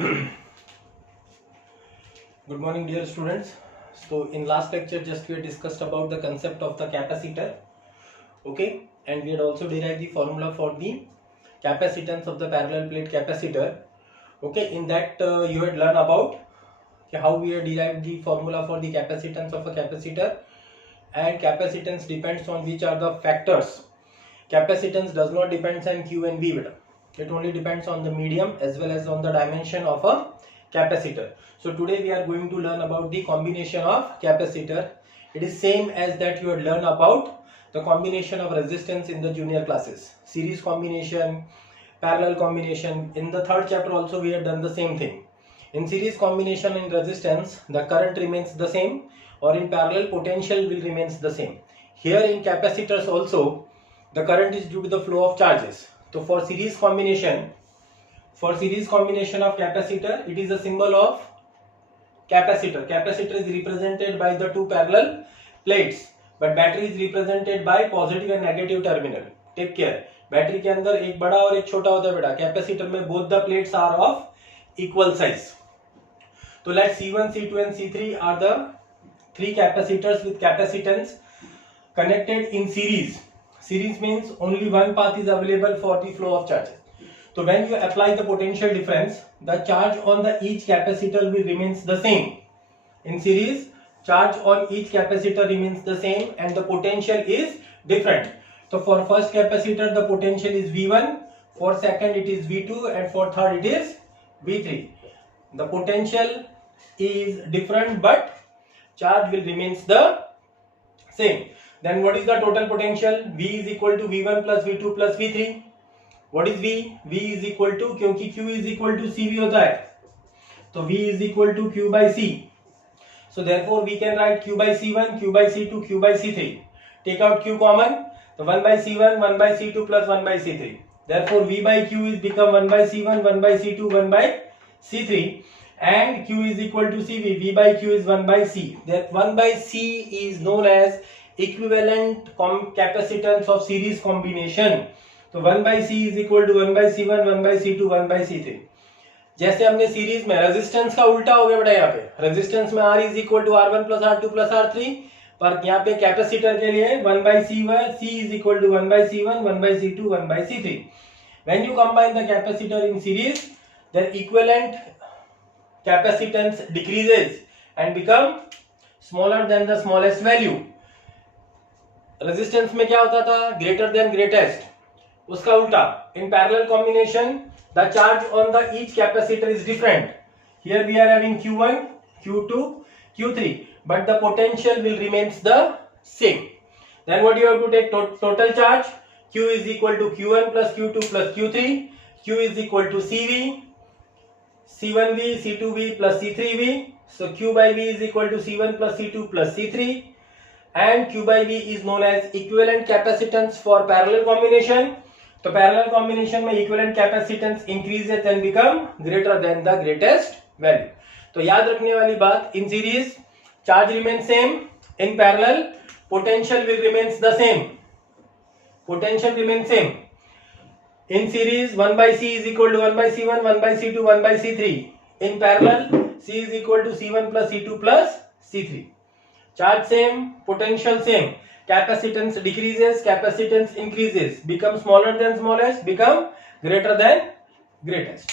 Good morning, dear students. So in last lecture just we had discussed about the concept of the capacitor, okay, and we had also derived the formula for the capacitance of the parallel plate capacitor, okay. In that you had learned about how we had derived the formula for the capacitance of a capacitor, and capacitance depends on which are the factors. Capacitance does not depend on Q and V, beta. It only depends on the medium as well as on the dimension of a capacitor. So today we are going to learn about the combination of capacitor. It is same as that you had learned about the combination of resistance in the junior classes. Series combination, parallel combination. In the third chapter also we have done the same thing. In series combination in resistance, the current remains the same, or in parallel potential will remains the same. Here in capacitors also, the current is due to the flow of charges. So for series combination of capacitor, it is a symbol of capacitor. Capacitor is represented by the two parallel plates, but battery is represented by positive and negative terminal. Take care. Battery के अंदर एक बड़ा और एक छोटा होता है बेटा. Capacitor में both the plates are of equal size. So let C1, C2 and C3 are the three capacitors with capacitance connected in series. Series means only one path is available for the flow of charges. So when you apply the potential difference, the charge on the each capacitor will remains the same. In series, charge on each capacitor remains the same and the potential is different. So for first capacitor the potential is V1, for second it is V2 and for third it is V3. The potential is different but charge will remains the same. Then what is the total potential? V is equal to V1 plus V2 plus V3. What is V? V is equal to, क्योंकि Q is equal to CV होता है, तो V is equal to Q by C. So therefore we can write Q by C1, Q by C2, Q by C3. Take out Q common, so 1 by C1, 1 by C2 plus 1 by C3. Therefore V by Q is become 1 by C1, 1 by C2, 1 by C3, and Q is equal to CV. V by Q is 1 by C. That 1 by C is known as equivalent capacitance of series combination. तो 1 by C is equal to 1 by C1, 1 by C2, 1 by C3. जैसे हमने series में resistance का उल्टा हो गया बेटा, यहाँ पे रेजिस्टेंस में R is equal to R1 plus R2 plus R3, पर यहाँ पे कैपेसिटर के लिए 1 by C1, C is equal to 1 by C1, 1 by C2, 1 by C3. When you combine the capacitor in series, their equivalent capacitance decreases and become smaller than the smallest value. Resistance में क्या होता था? Greater than greatest. उसका उल्टा. In parallel combination, the charge on the each capacitor is different. Here we are having Q1, Q2, Q3, but the potential will remains the same. Then what you have to take? Total charge. Q is equal to Q1 plus Q2 plus Q3. Q is equal to CV, C1V, C2V plus C3V. So Q by V is equal to C1 plus C2 plus C3. And Q by V is known as equivalent capacitance for parallel combination. तो parallel combination में equivalent capacitance increases and become greater than the greatest value. तो याद रखने वाली बात, in series charge remains same, in parallel potential will remains the same. Potential remains same. In series 1 by C is equal to 1 by C1, 1 by C2, 1 by C3. In parallel C is equal to C1 plus C2 plus C3. Charge same, potential same. Capacitance decreases, capacitance increases. Become smaller than smallest, become greater than greatest.